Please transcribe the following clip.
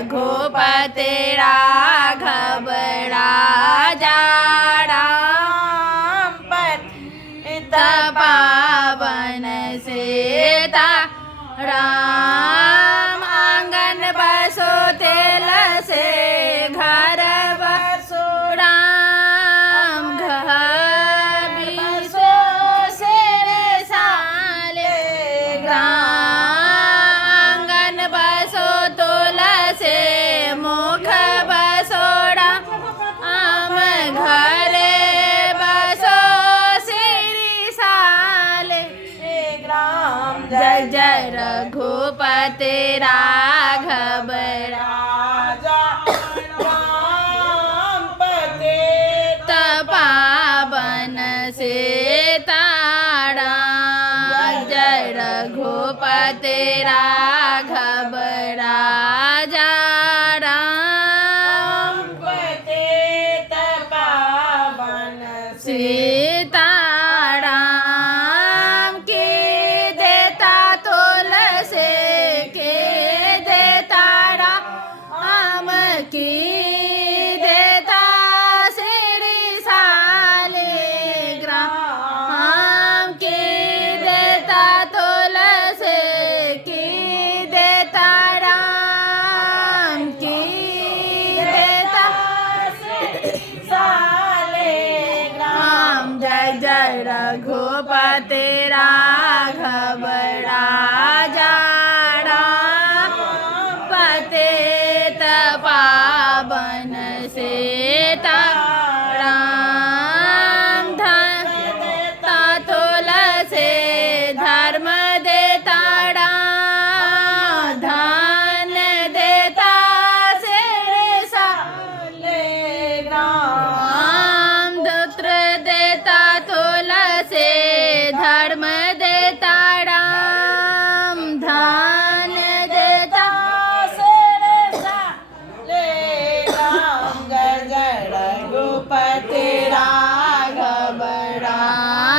रघुपति राघव राजा राम पतित पावन सीता राम आंगन बसो तेल से घर बसो राम घर बसो सिर साले आंगन बसो तुलसी मुख बसो राम घर बसो सिर साले जय जय रघुपति राघव राजा राम पतित पावन सीताराम जय रघुपति राघव राजा राम पतित पावन सीताराम की देता तुलसी के देता राम की देता श्री शालिग्राम की देता तुलसी की देता राम की देता शालिग्राम जय जय रघुपति राघव राजा राम पतित पावन सीताराम धन देता तुलसी धर्म देता राम धन देता सिर शालिग्राम पुत्र देता तुलसी धर्म देता राम धन देता सिर शालिग्राम जय जय रघुपति राघव राम